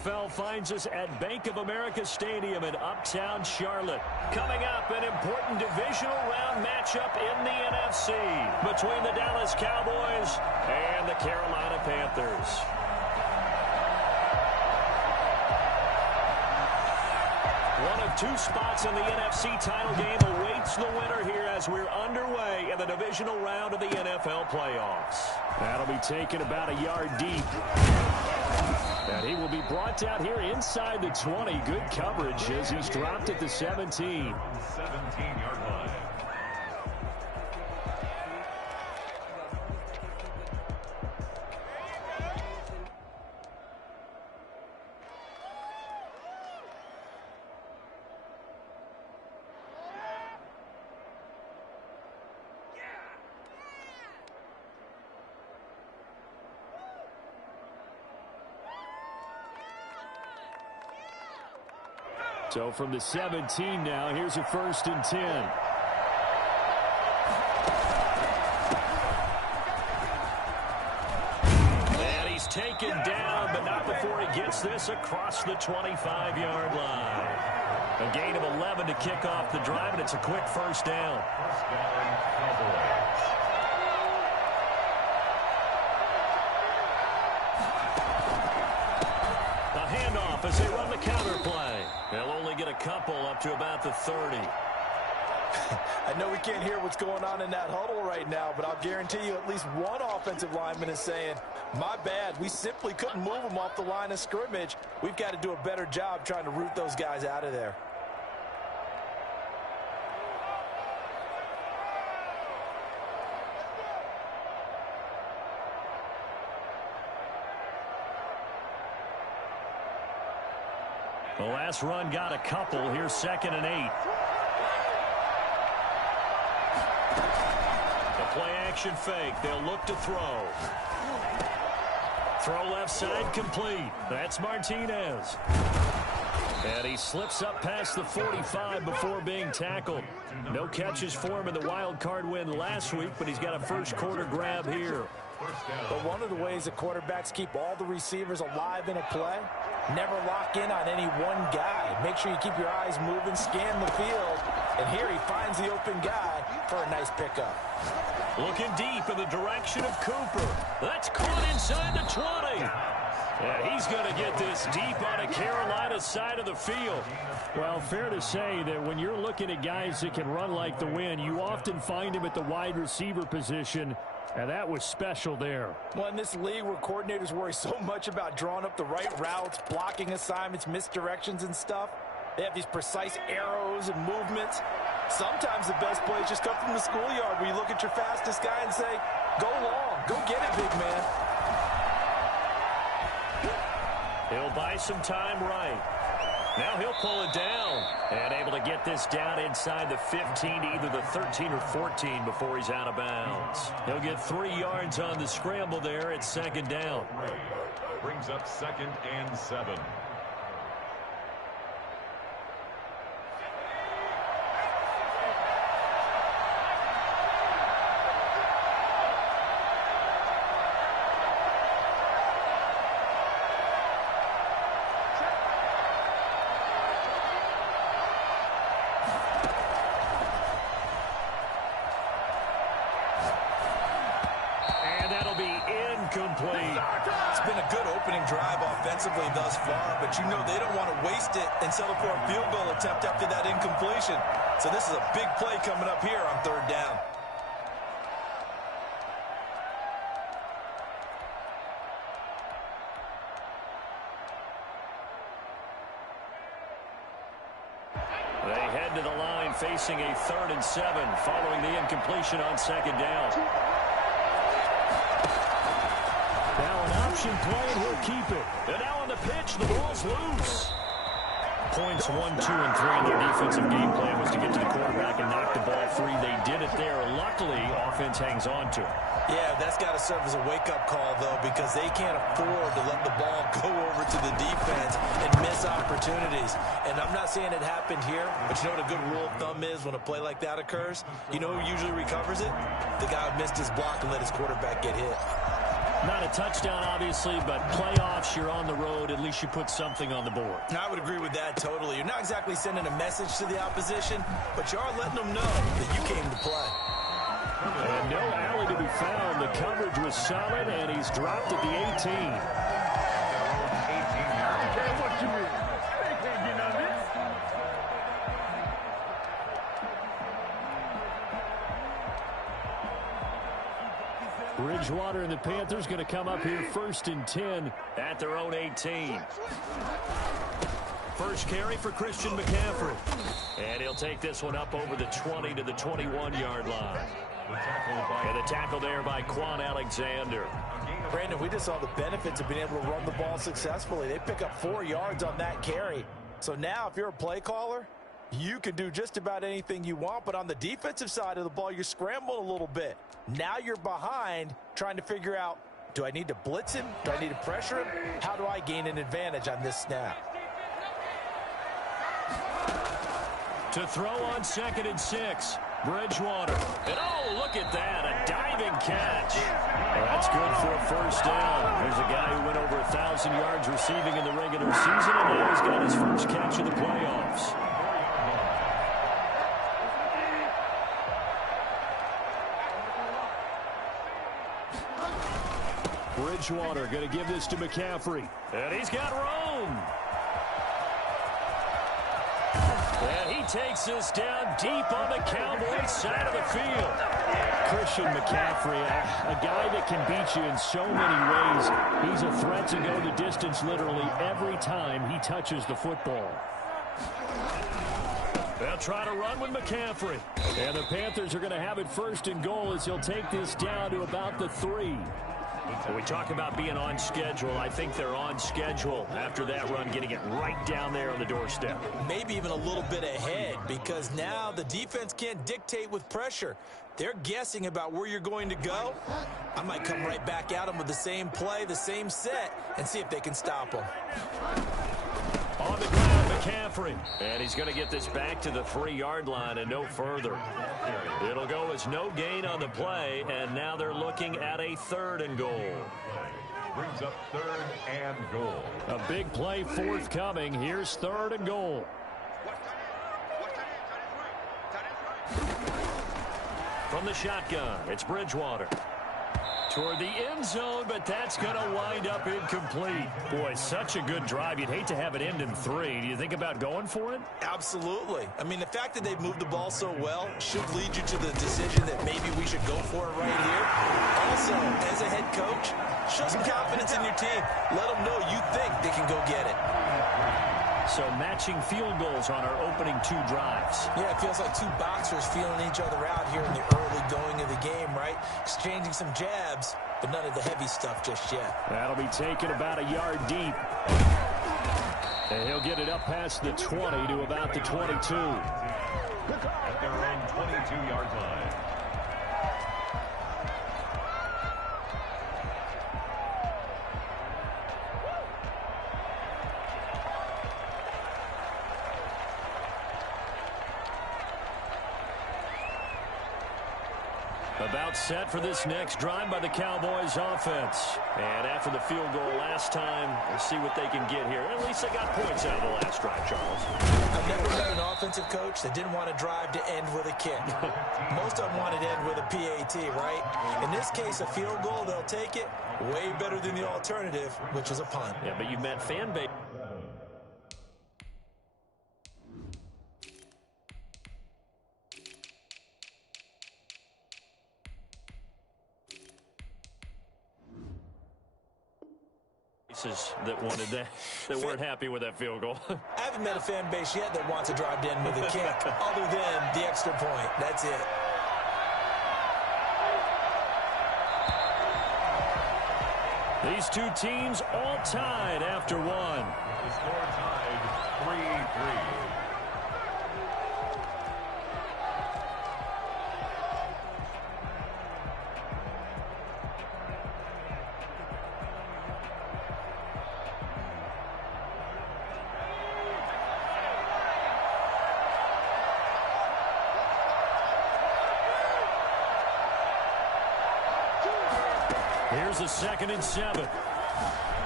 NFL finds us at Bank of America Stadium in Uptown Charlotte. Coming up, an important divisional round matchup in the NFC between the Dallas Cowboys and the Carolina Panthers. One of two spots in the NFC title game awaits the winner here as we're underway in the divisional round of the NFL playoffs. That'll be taken about a yard deep. And he will be brought out here inside the 20. Good coverage as he's dropped at the 17. 17-yard line. So from the 17 now, here's a 1st and 10. And he's taken down, but not before he gets this across the 25-yard line. A gain of 11 to kick off the drive, and it's a quick 1st down. First down, Cowboys. Handoff as they run the counter play. They'll only get a couple up to about the 30. I know we can't hear what's going on in that huddle right now, but I'll guarantee you at least one offensive lineman is saying, my bad, we simply couldn't move them off the line of scrimmage. We've got to do a better job trying to root those guys out of there. The last run got a couple. Here's 2nd and 8. The play action fake. They'll look to throw. Throw left side complete. That's Martinez. And he slips up past the 45 before being tackled. No catches for him in the wild card win last week, but he's got a first quarter grab here. But one of the ways that quarterbacks keep all the receivers alive in a play, never lock in on any one guy. Make sure you keep your eyes moving, scan the field, and here he finds the open guy for a nice pickup. Looking deep in the direction of Cooper. That's caught inside the 20. And he's going to get this deep on a Carolina side of the field. Well, fair to say that when you're looking at guys that can run like the wind, you often find him at the wide receiver position. And that was special there. Well, in this league where coordinators worry so much about drawing up the right routes, blocking assignments, misdirections and stuff, they have these precise arrows and movements. Sometimes the best plays just come from the schoolyard where you look at your fastest guy and say, go long, go get it, big man. He'll buy some time right. Now he'll pull it down and able to get this down inside the 15 to either the 13 or 14 before he's out of bounds. He'll get 3 yards on the scramble there at 2nd down. Brings up 2nd and 7. It's been a good opening drive offensively thus far, but you know they don't want to waste it and settle for a field goal attempt after that incompletion. So this is a big play coming up here on 3rd down. They head to the line facing a 3rd and 7 following the incompletion on 2nd down. Now an option play, and he'll keep it. And now on the pitch, the ball's loose. Points 1, 2, and 3 in their defensive game plan was to get to the quarterback and knock the ball free. They did it there. Luckily, offense hangs on to it. Yeah, that's got to serve as a wake-up call, though, because they can't afford to let the ball go over to the defense and miss opportunities. And I'm not saying it happened here, but you know what a good rule of thumb is when a play like that occurs? You know who usually recovers it? The guy who missed his block and let his quarterback get hit. Not a touchdown, obviously, but playoffs, you're on the road. At least you put something on the board. I would agree with that totally. You're not exactly sending a message to the opposition, but you are letting them know that you came to play. And no alley to be found. The coverage was solid, and he's dropped at the 18. Bridgewater and the Panthers going to come up here 1st and 10 at their own 18. First carry for Christian McCaffrey. And he'll take this one up over the 20 to the 21-yard line. And the tackle there by Quan Alexander. Brandon, we just saw the benefits of being able to run the ball successfully. They pick up 4 yards on that carry. So now if you're a play caller, you can do just about anything you want. But on the defensive side of the ball, you're scrambling a little bit. Now you're behind trying to figure out, do I need to blitz him? Do I need to pressure him? How do I gain an advantage on this snap? To throw on 2nd and 6. Bridgewater. And oh, look at that. A diving catch. That's good for a first down. There's a guy who went over 1,000 yards receiving in the regular season, and now he's got his first catch of the playoffs. Bridgewater going to give this to McCaffrey. And he's got room. And he takes this down deep on the Cowboys side of the field. Christian McCaffrey, a guy that can beat you in so many ways. He's a threat to go the distance literally every time he touches the football. They'll try to run with McCaffrey. And the Panthers are going to have it 1st and goal as he'll take this down to about the 3. When we talk about being on schedule, I think they're on schedule after that run, getting it right down there on the doorstep. Maybe even a little bit ahead, because now the defense can't dictate with pressure. They're guessing about where you're going to go. I might come right back at them with the same play, the same set, and see if they can stop them. On the ground, McCaffrey. And he's going to get this back to the 3-yard line and no further. It'll go as no gain on the play, and now they're looking at a 3rd and goal. Brings up 3rd and goal. A big play forthcoming. Here's 3rd and goal. From the shotgun, it's Bridgewater. Toward the end zone, but that's going to wind up incomplete. Boy, such a good drive. You'd hate to have it end in 3. Do you think about going for it? Absolutely. I mean, the fact that they've moved the ball so well should lead you to the decision that maybe we should go for it right here. Also, as a head coach, show some confidence in your team. Let them know you think they can go get it. So matching field goals on our opening 2 drives. Yeah, it feels like 2 boxers feeling each other out here in the early going of the game, right? Exchanging some jabs, but none of the heavy stuff just yet. That'll be taken about a yard deep. And he'll get it up past the 20 to about the 22. At their own 22-yard line. About set for this next drive by the Cowboys offense. And after the field goal last time, we'll see what they can get here. At least they got points out of the last drive, Charles. I've never met an offensive coach that didn't want to drive to end with a kick. Most of them wanted to end with a PAT, right? In this case, a field goal, they'll take it. Way better than the alternative, which is a punt. Yeah, but you've met fan base. That wanted that weren't happy with that field goal. I haven't met a fan base yet that wants to drive to end with a kick, other than the extra point. That's it. These 2 teams all tied after 1. The score tied 3-3. Here's the 2nd and 7.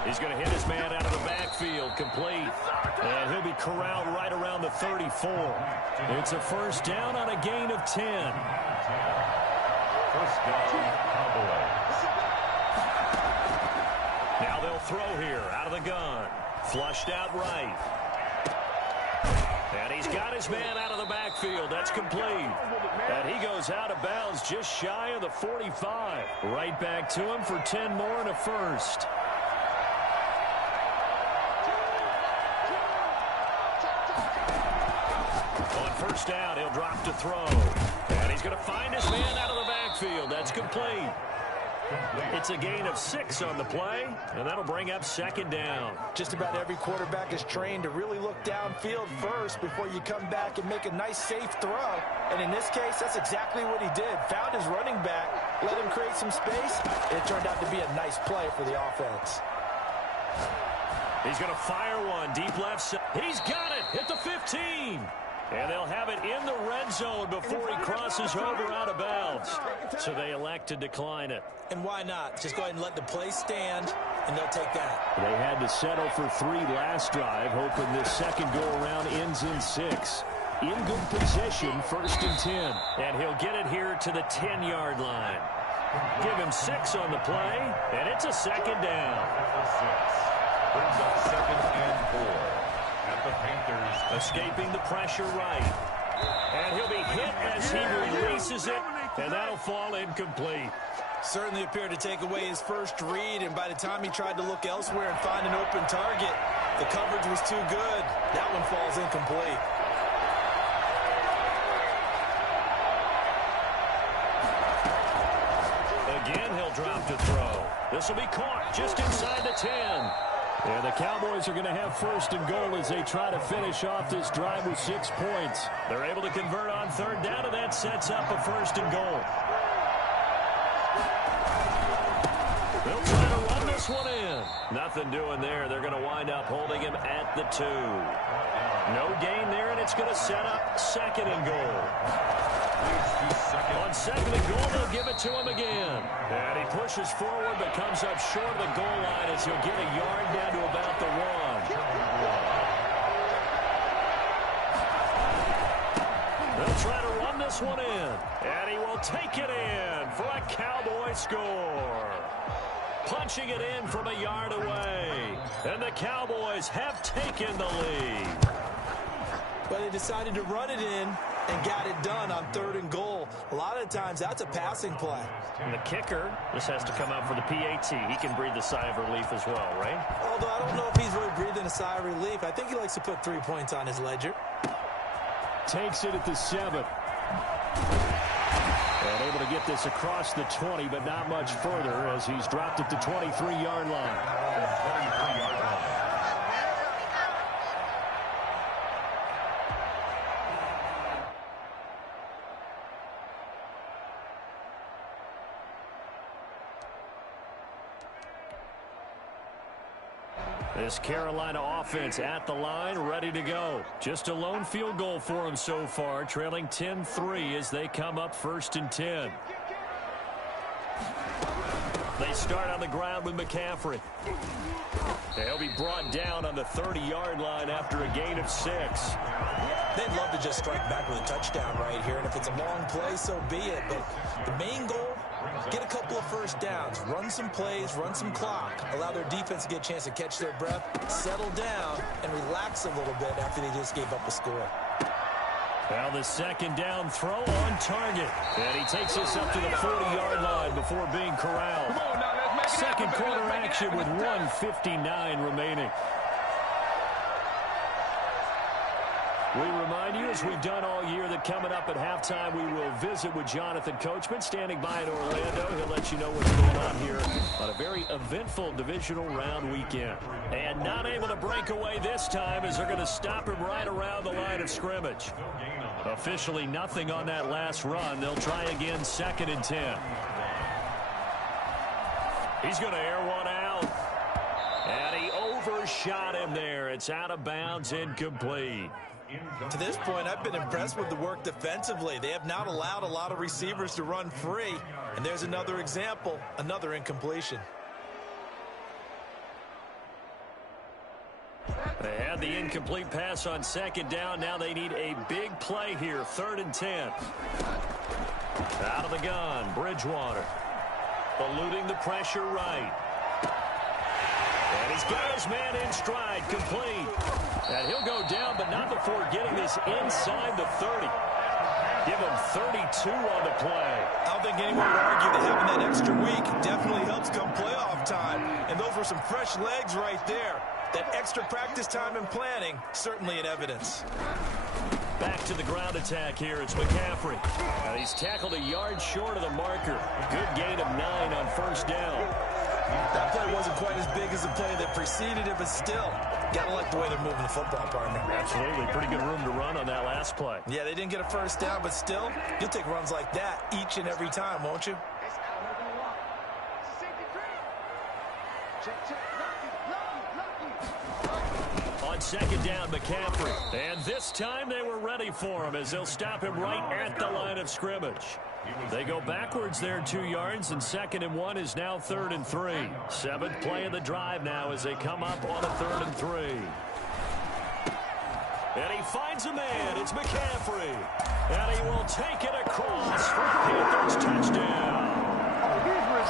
He's going to hit his man out of the backfield, complete. And he'll be corralled right around the 34. It's a first down on a gain of 10. First down, Cowboys. Now they'll throw here out of the gun. Flushed out right. And he's got his man out of the backfield. That's complete. And he goes out of bounds just shy of the 45. Right back to him for 10 more and a first. On first down, he'll drop to throw. And he's going to find his man out of the backfield. That's complete. It's a gain of 6 on the play, and that'll bring up 2nd down. Just about every quarterback is trained to really look downfield first before you come back and make a nice, safe throw. And in this case, that's exactly what he did. Found his running back, let him create some space. It turned out to be a nice play for the offense. He's going to fire one deep left side. He's got it at the 15. And they'll have it in the red zone before he crosses over out of bounds. So they elect to decline it. And why not? Just go ahead and let the play stand, and they'll take that. They had to settle for 3 last drive, hoping this second go-around ends in 6. In good position, 1st and 10. And he'll get it here to the 10-yard line. Give him 6 on the play, and it's a 2nd down. Brings up 2nd and 4. At the Panthers. Escaping the pressure right. And he'll be hit as he releases it, and that'll fall incomplete. Certainly appeared to take away his first read, and by the time he tried to look elsewhere and find an open target, the coverage was too good. That one falls incomplete. Again, he'll drop to throw. This will be caught just inside the 10. And the Cowboys are going to have 1st and goal as they try to finish off this drive with 6 points. They're able to convert on 3rd down, and that sets up a 1st and goal. They'll try to run this one in. Nothing doing there. They're going to wind up holding him at the 2. No gain there, and it's going to set up 2nd and goal. On 2nd and goal, they'll give it to him again. And he pushes forward but comes up short of the goal line as he'll get a yard down to about the 1. They'll try to run this one in. And he will take it in for a Cowboy score. Punching it in from a yard away. And the Cowboys have taken the lead. But they decided to run it in and got it done on 3rd and goal. A lot of the times, that's a passing play. And the kicker, this has to come out for the PAT. He can breathe a sigh of relief as well, right? Although I don't know if he's really breathing a sigh of relief. I think he likes to put 3 points on his ledger. Takes it at the 7. And able to get this across the 20, but not much further as he's dropped at the 23-yard line. This Carolina offense at the line, ready to go. Just a lone field goal for them so far, trailing 10-3 as they come up 1st and 10. They start on the ground with McCaffrey. They'll be brought down on the 30-yard line after a gain of 6. They'd love to just strike back with a touchdown right here, and if it's a long play, so be it. But the main goal, get a couple of first downs, run some plays, run some clock, allow their defense to get a chance to catch their breath, settle down, and relax a little bit after they just gave up a score. Now the 2nd down throw on target. And he takes this up to the 40-yard line before being corralled. Second quarter action with 1:59 remaining. We remind you, as we've done all year, that coming up at halftime, we will visit with Jonathan Coachman, standing by in Orlando. He'll let you know what's going on here on a very eventful divisional round weekend. And not able to break away this time as they're going to stop him right around the line of scrimmage. Officially nothing on that last run. They'll try again 2nd and 10. He's going to air one out. And he overshot him there. It's out of bounds, incomplete. To this point, I've been impressed with the work defensively. They have not allowed a lot of receivers to run free. And there's another example, another incompletion. They had the incomplete pass on second down. Now they need a big play here. 3rd and 10. Out of the gun, Bridgewater. Eluding the pressure right. And he's got his man in stride, complete. And he'll go down, but not before getting this inside the 30. Give him 32 on the play. I don't think anyone would argue that having that extra week definitely helps come playoff time. And those were some fresh legs right there. That extra practice time and planning, certainly in evidence. Back to the ground attack here. It's McCaffrey. And he's tackled a yard short of the marker. Good gain of 9 on 1st down. That play wasn't quite as big as the play that preceded it, but still, gotta like the way they're moving the football, partner. Absolutely. Pretty good room to run on that last play. Yeah, they didn't get a 1st down, but still, you'll take runs like that each and every time, won't you? On 2nd down, McCaffrey. And this time they were ready for him as they'll stop him right at the line of scrimmage. They go backwards there 2 yards, and 2nd and 1 is now 3rd and 3. 7th play of the drive now as they come up on a 3rd and 3. And he finds a man. It's McCaffrey. And he will take it across for a Panthers touchdown.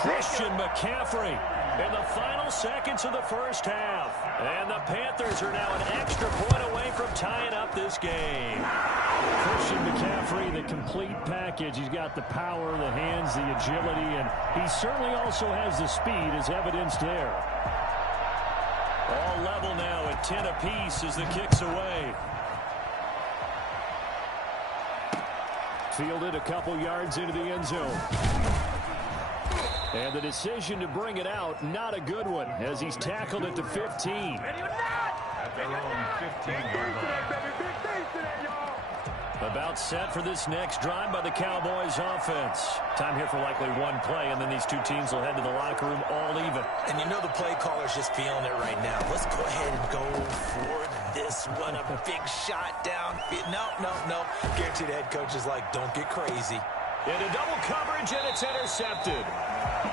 Christian McCaffrey in the final seconds of the 1st half. And the Panthers are now an extra point away from tying up this game. Christian McCaffrey, the complete package. He's got the power, the hands, the agility, and he certainly also has the speed as evidenced there. All level now at 10 apiece as the kick's away. Fielded a couple yards into the end zone. And the decision to bring it out, not a good one, as he's tackled at the 15. At their own 15-yard line. About set for this next drive by the Cowboys offense. Time here for likely one play, and then these two teams will head to the locker room all even. And you know the play caller's just feeling it right now. Let's go ahead and go for this one. A big shot down. No. Guaranteed the head coach is like, don't get crazy. Into double coverage, and it's intercepted.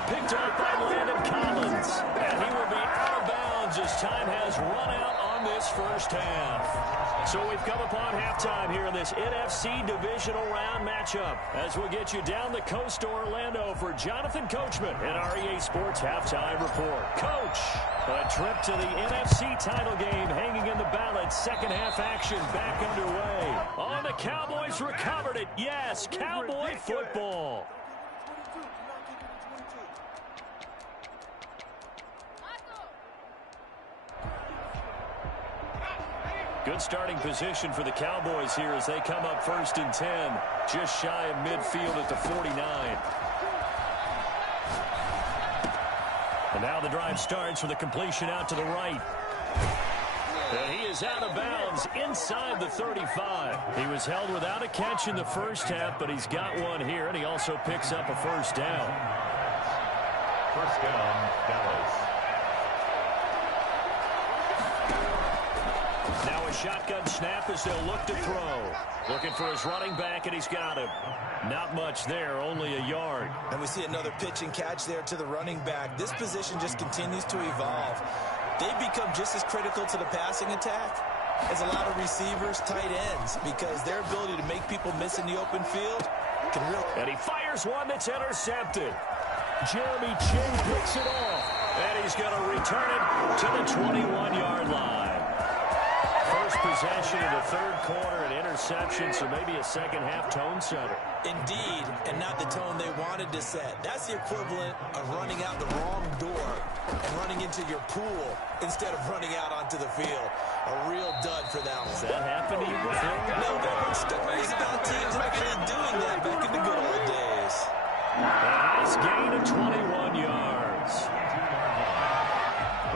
Picked off by Landon Collins. And he will be out of bounds as time has run out on this 1st half. So we've come upon halftime here in this NFC Divisional Round matchup as we'll get you down the coast to Orlando for Jonathan Coachman in our EA Sports Halftime Report. Coach, a trip to the NFC title game hanging in the balance. 2nd half action back underway. On the Cowboys recovered it. Yes, Cowboy football. Good starting position for the Cowboys here as they come up 1st and 10. Just shy of midfield at the 49. And now the drive starts with a completion out to the right. And he is out of bounds inside the 35. He was held without a catch in the 1st half, but he's got one here, and he also picks up a 1st down. 1st down, Dallas. Now a shotgun snap as they'll look to throw. Looking for his running back, and he's got him. Not much there, only a yard. And we see another pitch and catch there to the running back. This position just continues to evolve. They've become just as critical to the passing attack as a lot of receivers, tight ends, because their ability to make people miss in the open field can really... And he fires one that's intercepted. Jeremy Chinn picks it off. And he's going to return it to the 21-yard line. First possession of the 3rd quarter, an interception, so maybe a 2nd half tone setter. Indeed, and not the tone they wanted to set. That's the equivalent of running out the wrong door and running into your pool instead of running out onto the field. A real dud for that one. Has that happened to you before? No, there were stories about teams actually doing that back in the good old days. A nice gain of 21 yards.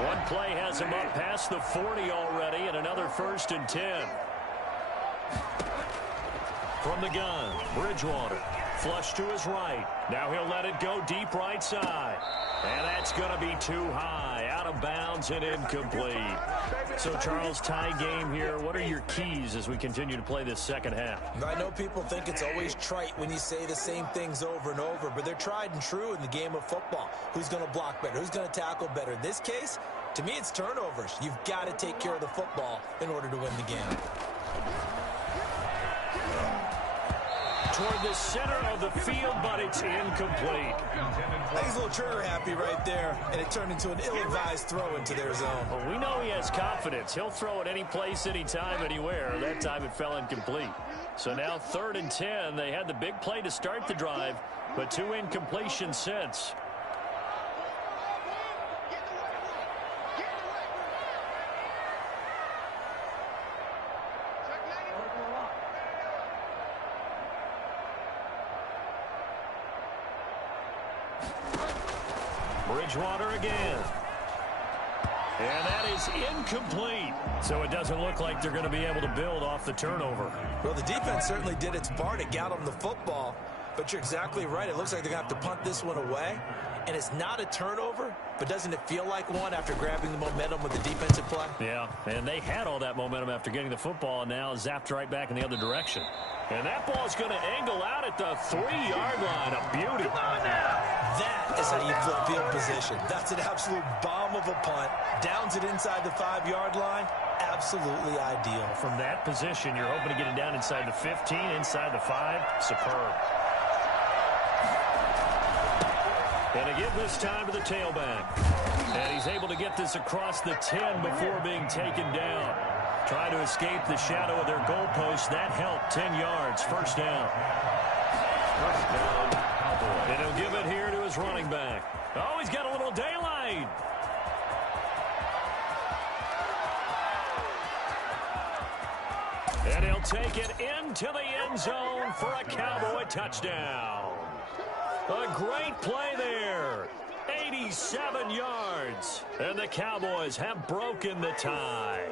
One play has him up past the 40 already, and another 1st and 10. From the gun, Bridgewater. Flush to his right. Now he'll let it go deep right side. And that's going to be too high. Out of bounds and incomplete. So, Charles, tie game here. What are your keys as we continue to play this second half? I know people think it's always trite when you say the same things over and over, but they're tried and true in the game of football. Who's going to block better? Who's going to tackle better? In this case, to me, it's turnovers. You've got to take care of the football in order to win the game. Toward the center of the field, but it's incomplete. He's a little trigger happy right there, and it turned into an ill-advised throw into their zone. Well, we know he has confidence. He'll throw it any place, anytime, anywhere. That time it fell incomplete. So now 3rd and 10. They had the big play to start the drive, but 2 incompletions since. Bridgewater again. And that is incomplete. So it doesn't look like they're going to be able to build off the turnover. Well, the defense certainly did its part. It got them the football. But you're exactly right. It looks like they're going to have to punt this one away. And it's not a turnover, but doesn't it feel like one after grabbing the momentum with the defensive play? Yeah, and they had all that momentum after getting the football, and now zapped right back in the other direction. And that ball's going to angle out at the 3-yard line. A beauty. That is how you flip field position. That's an absolute bomb of a punt. Downs it inside the 5-yard line. Absolutely ideal. From that position, you're hoping to get it down inside the 15, inside the 5. Superb. And again this time to the tailback. And he's able to get this across the 10 before being taken down. Trying to escape the shadow of their goalpost. That helped. 10 yards. First down. First down, Cowboys. And he'll give it here to his running back. Oh, he's got a little daylight. And he'll take it into the end zone for a Cowboy touchdown. A great play there. 87 yards. And the Cowboys have broken the tie.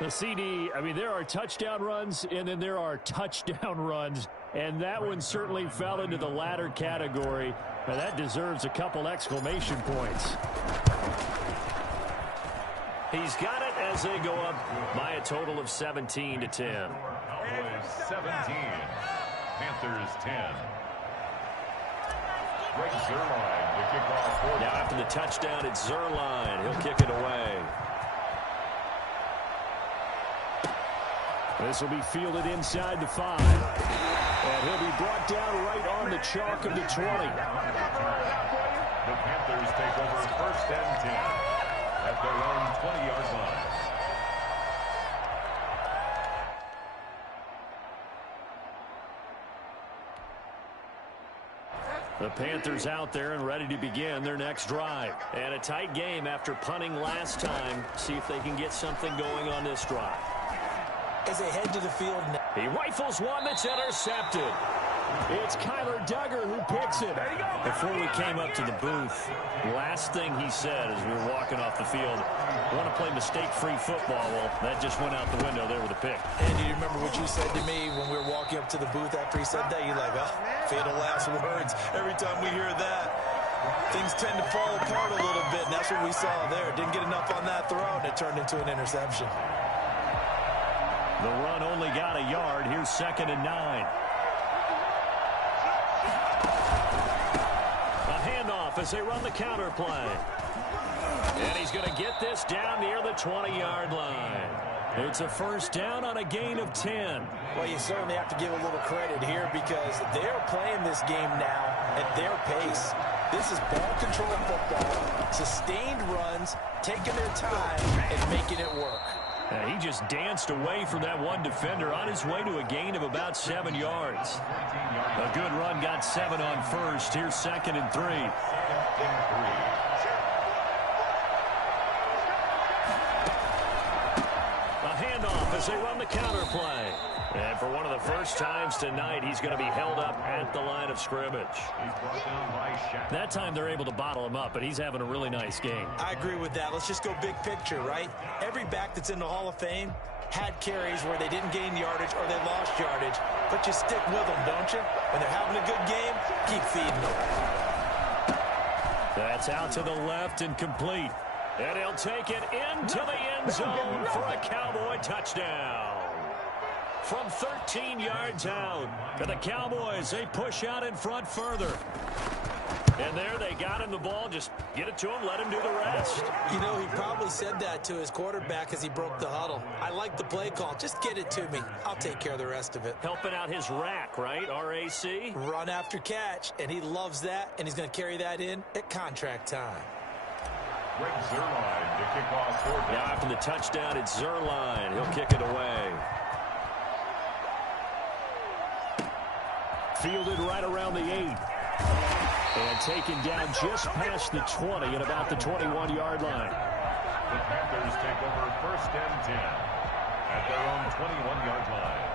The CD, I mean, there are touchdown runs, and then there are touchdown runs. And that one certainly fell into the latter category. And that deserves a couple exclamation points. He's got it as they go up by a total of 17-10. Cowboys 17. Panthers 10. Greg Zuerlein to kick off for Now after the touchdown, it's Zuerlein. He'll kick it away. This will be fielded inside the 5. And he'll be brought down right on the chalk of the 20. The Panthers take over 1st and 10 at their own 20-yard line. The Panthers out there and ready to begin their next drive. And a tight game after punting last time. See if they can get something going on this drive. As they head to the field now. He rifles one that's intercepted. It's Kyler Duggar who picks it. Before we came up to the booth, last thing he said as we were walking off the field, I want to play mistake-free football. Well, that just went out the window there with a pick. And do you remember what you said to me when we were walking up to the booth after he said that? You're like, oh, fatal last words. Every time we hear that, things tend to fall apart a little bit, and that's what we saw there. Didn't get enough on that throw, and it turned into an interception. The run only got a yard. Here's 2nd and 9. A handoff as they run the counter play. And he's going to get this down near the 20-yard line. It's a first down on a gain of 10. Well, you certainly have to give a little credit here because they're playing this game now at their pace. This is ball control football, sustained runs, taking their time, and making it work. He just danced away from that one defender on his way to a gain of about 7 yards. A good run got 7 on first. Here's 2nd and 3. A handoff as they run the counter play. And for one of the first times tonight, he's going to be held up at the line of scrimmage. That time they're able to bottle him up, but he's having a really nice game. I agree with that. Let's just go big picture, right? Every back that's in the Hall of Fame had carries where they didn't gain yardage or they lost yardage, but you stick with them, don't you? When they're having a good game, keep feeding them. That's out to the left and complete. And he'll take it into the end zone for a Cowboy touchdown. From 13 yards out, to the Cowboys, they push out in front further. And there they got him the ball. Just get it to him, let him do the rest. You know, he probably said that to his quarterback as he broke the huddle. I like the play call. Just get it to me. I'll take care of the rest of it. Helping out his rack, right? R-A-C? Run after catch, and he loves that, and he's going to carry that in at contract time. Greg Zuerlein to kick off for down. Now after the touchdown, it's Zuerlein. He'll kick it away. Fielded right around the 8. And taken down just past the 20 at about the 21-yard line. The Panthers take over 1st and 10 at their own 21-yard line.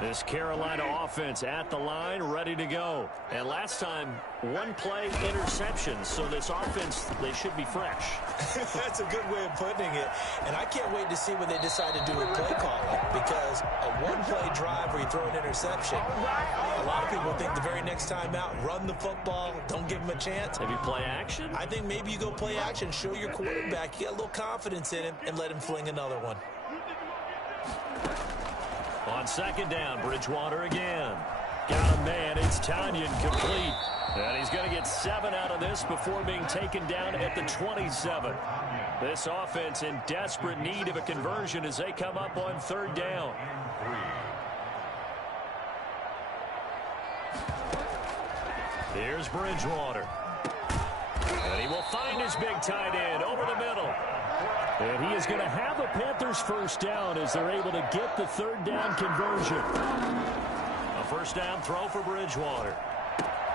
This Carolina offense at the line, ready to go. And last time, one play interception. So this offense, they should be fresh. That's a good way of putting it. And I can't wait to see what they decide to do with play calling. Because a one-play drive where you throw an interception, a lot of people think the very next time out, run the football, don't give them a chance. Maybe play action? I think maybe you go play action, show your quarterback, you got a little confidence in him, and let him fling another one. On 2nd down, Bridgewater again. Got a man. It's Tanyan complete. And he's going to get 7 out of this before being taken down at the 27. This offense in desperate need of a conversion as they come up on 3rd down. Here's Bridgewater. And he will find his big tight end over the middle. And he is going to have a Panthers 1st down as they're able to get the 3rd down conversion. A 1st down throw for Bridgewater.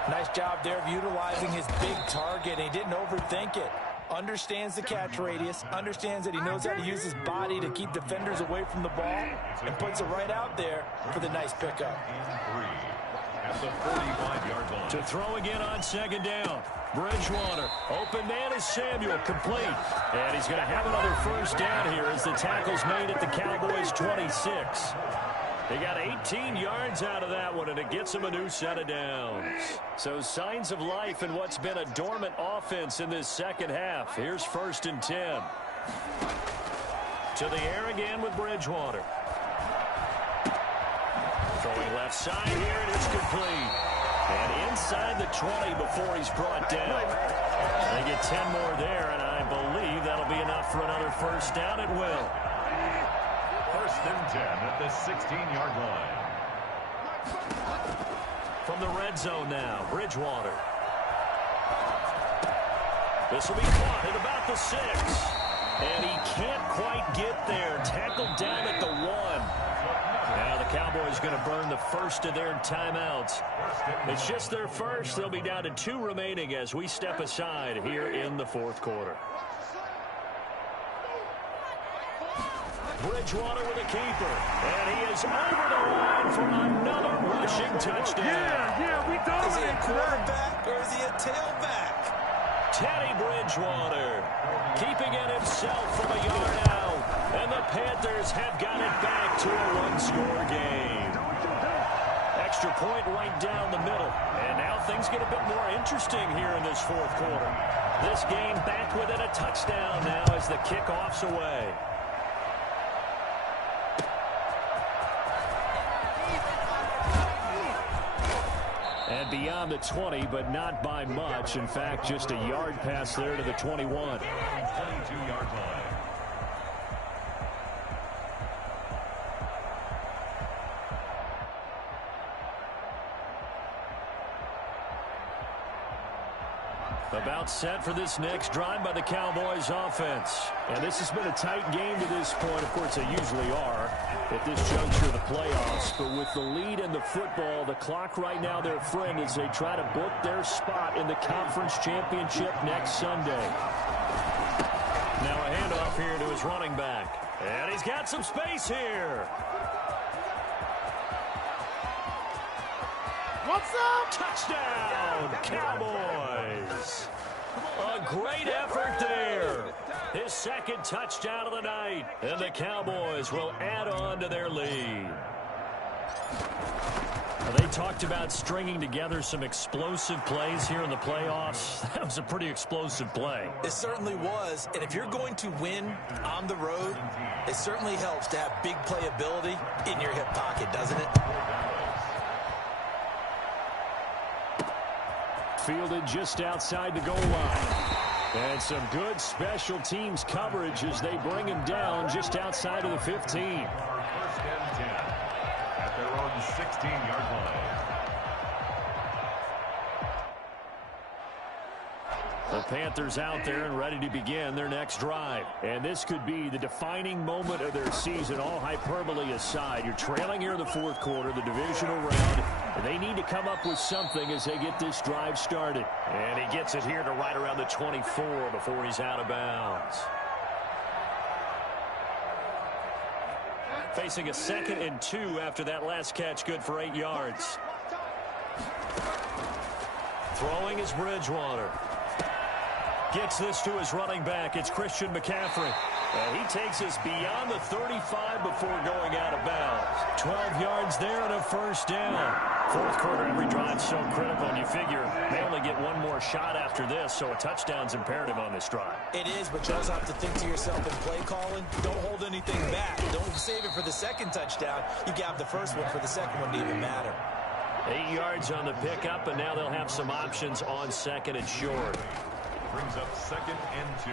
Nice job there of utilizing his big target. He didn't overthink it. Understands the catch radius. Understands that he knows how to use his body to keep defenders away from the ball. And puts it right out there for the nice pickup. At the 45-yard line. To throw again on 2nd down. Bridgewater, open man is Samuel, complete. And he's going to have another 1st down here as the tackle's made at the Cowboys' 26. They got 18 yards out of that one, and it gets them a new set of downs. So signs of life in what's been a dormant offense in this 2nd half. Here's 1st and 10. To the air again with Bridgewater. Throwing left side here, and it's complete. And inside the 20 before he's brought down. They get 10 more there, and I believe that'll be enough for another 1st down. It will. 1st and 10 at the 16-yard line. From the red zone now, Bridgewater. This will be caught at about the 6. And he can't quite get there. Tackled down at the 1. Now the Cowboys going to burn the 1st of their timeouts. It's just their 1st. They'll be down to 2 remaining as we step aside here in the 4th quarter. Bridgewater with a keeper. And he is over the line for another rushing touchdown. We dominate. Is he a quarterback or is he a tailback? Teddy Bridgewater keeping it himself from a yard out. And the Panthers have got it back to a 1-score game. Extra point right down the middle. And now things get a bit more interesting here in this 4th quarter. This game back within a touchdown now as the kickoff's away. And beyond the 20, but not by much. In fact, just a yard pass there to the 21. 22-yard line. About set for this next drive by the Cowboys offense. And this has been a tight game to this point. Of course, they usually are at this juncture of the playoffs. But with the lead in the football, the clock right now their friend as they try to book their spot in the conference championship next Sunday. Now a handoff here to his running back. And he's got some space here. What's up? Touchdown, Cowboys. A great effort there. His second touchdown of the night. And the Cowboys will add on to their lead. Well, they talked about stringing together some explosive plays here in the playoffs. That was a pretty explosive play. It certainly was. And if you're going to win on the road, it certainly helps to have big playability in your hip pocket, doesn't it? Fielded just outside the goal line. And some good special teams coverage as they bring him down just outside of the 15. First and 10 at their own 16-yard line. The Panthers out there and ready to begin their next drive. And this could be the defining moment of their season, all hyperbole aside. You're trailing here in the fourth quarter, the divisional round. And they need to come up with something as they get this drive started. And he gets it here to right around the 24 before he's out of bounds. Facing a 2nd and 2 after that last catch, good for 8 yards. Throwing is Bridgewater. Gets this to his running back. It's Christian McCaffrey. And he takes us beyond the 35 before going out of bounds. 12 yards there and a first down. Fourth quarter, every drive so critical, and you figure they only get one more shot after this, so a touchdown's imperative on this drive. It is, but you also have to think to yourself in play calling, don't hold anything back. Don't save it for the second touchdown. You got the first one for the second one to even matter. 8 yards on the pickup, and now they'll have some options on 2nd and short. Brings up 2nd and 2.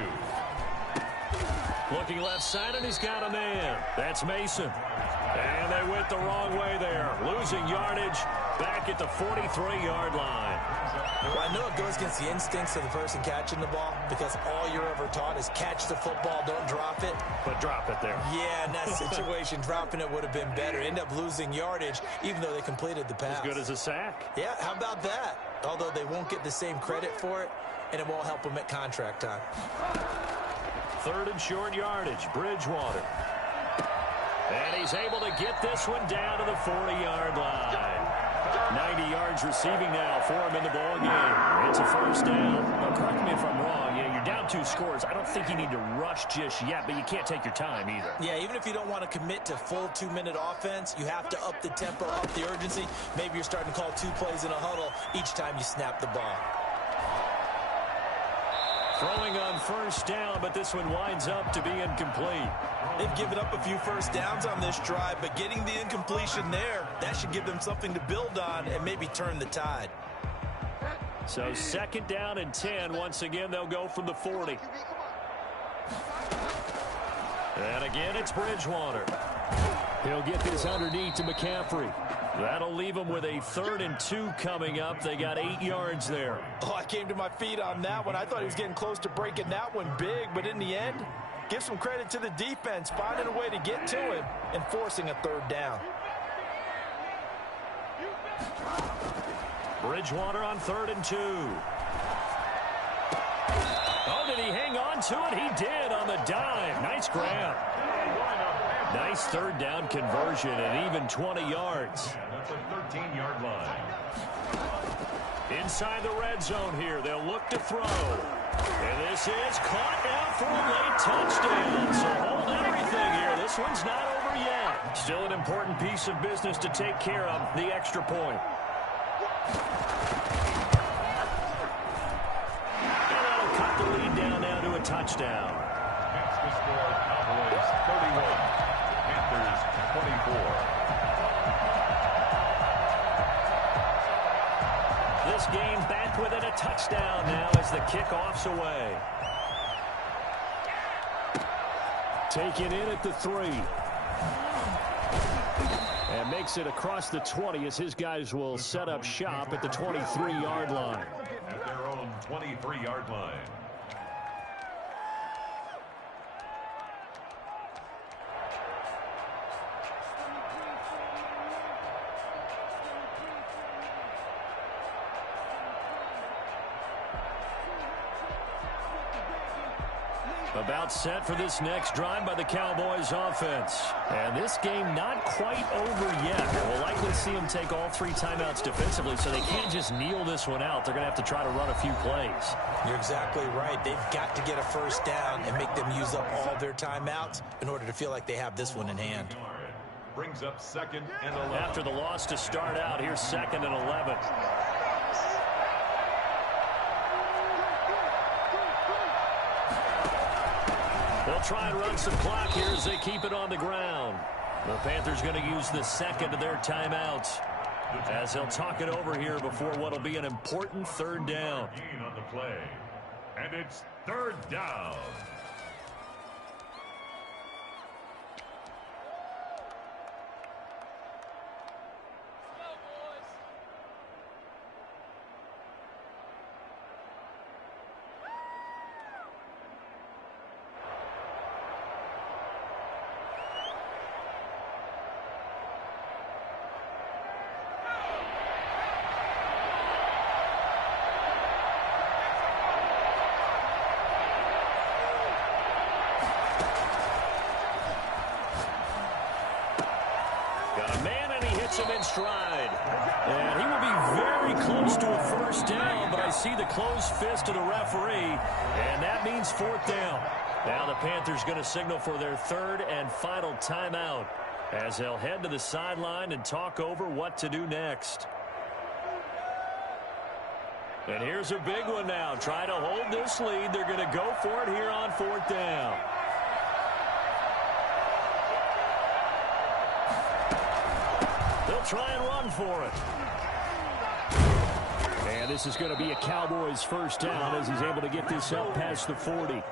Looking left side, and he's got a man. That's Mason. And they went the wrong way there. Losing yardage back at the 43-yard line. Well, I know it goes against the instincts of the person catching the ball because all you're ever taught is catch the football, don't drop it. But drop it there. Yeah, in that situation, dropping it would have been better. End up losing yardage even though they completed the pass. As good as a sack. Yeah, how about that? Although they won't get the same credit for it, and it won't help them at contract time. 3rd and short yardage, Bridgewater. And he's able to get this one down to the 40-yard line. 90 yards receiving now for him in the ball game. It's a first down. Now, correct me if I'm wrong. You're down 2 scores. I don't think you need to rush just yet, but you can't take your time either. Yeah, even if you don't want to commit to full 2-minute offense, you have to up the tempo, up the urgency. Maybe you're starting to call 2 plays in a huddle each time you snap the ball. Throwing on first down, but this one winds up to be incomplete. They've given up a few first downs on this drive, but getting the incompletion there, that should give them something to build on and maybe turn the tide. So 2nd down and 10. Once again, they'll go from the 40. And again, it's Bridgewater. He'll get this underneath to McCaffrey. That'll leave them with a 3rd and 2 coming up. They got 8 yards there. Oh, I came to my feet on that one. I thought he was getting close to breaking that one big, but in the end, give some credit to the defense, finding a way to get to him and forcing a 3rd down. Bridgewater on 3rd and 2. Oh, did he hang on to it? He did on the dime. Nice grab. Nice 3rd down conversion and even 20 yards. That's a 13-yard line. Inside the red zone here. They'll look to throw. And this is caught now for a late touchdown. So hold everything here. This one's not over yet. Still an important piece of business to take care of, the extra point. And that'll cut the lead down now to a touchdown. That's the score. Cowboys 31. Panthers 24. This game back within a touchdown now as the kickoff's away. Taken in at the 3. And makes it across the 20 as his guys will set up shop at the 23-yard line. At their own 23-yard line. About set for this next drive by the Cowboys offense. And this game not quite over yet. We'll likely see them take all 3 timeouts defensively, so they can't just kneel this one out. They're going to have to try to run a few plays. You're exactly right. They've got to get a first down and make them use up all their timeouts in order to feel like they have this one in hand. Brings up 2nd and 11. After the loss to start out, here's 2nd and 11. They'll try and run some clock here as they keep it on the ground. The Panthers going to use the 2nd of their timeouts as they'll talk it over here before what will be an important 3rd down. On the play. And it's 3rd down. Him in stride. And he will be very close to a first down, but I see the closed fist of the referee, and that means 4th down. Now the Panthers going to signal for their 3rd and final timeout as they'll head to the sideline and talk over what to do next. And here's a big one now. Try to hold this lead. They're going to go for it here on 4th down. Try and run for it. And this is going to be a Cowboys first down as he's able to get this up past the 40. I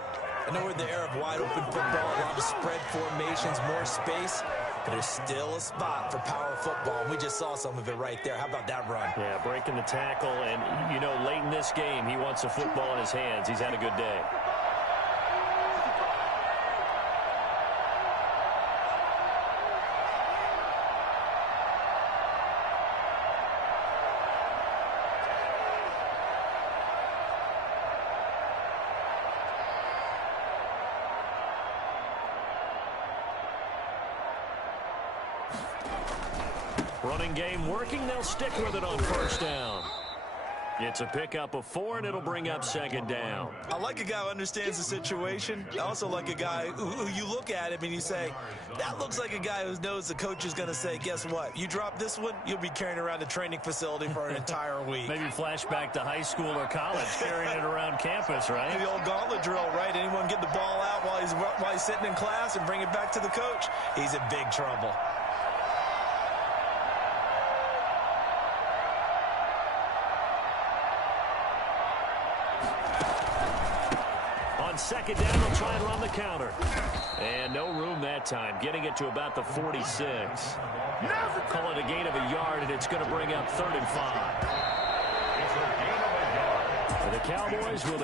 know we're in the era of wide open football, a lot of spread formations, more space, but there's still a spot for power football. And we just saw some of it right there. How about that run? Yeah, breaking the tackle. And, you know, late in this game, he wants a football in his hands. He's had a good day. Running game working. They'll stick with it on first down. It's a pickup of 4, and it'll bring up 2nd down. I like a guy who understands the situation. I also like a guy who you look at him and you say, that looks like a guy who knows the coach is going to say, guess what? You drop this one, you'll be carrying around the training facility for an entire week. Maybe flashback to high school or college, carrying it around campus, right? The old gauntlet drill, right? Anyone get the ball out while he's sitting in class and bring it back to the coach? He's in big trouble. On 2nd down, they'll try and run the counter. And no room that time, getting it to about the 46. Call it a gain of a yard, and it's going to bring up 3rd and 5. It's a gain of a yard. For the Cowboys will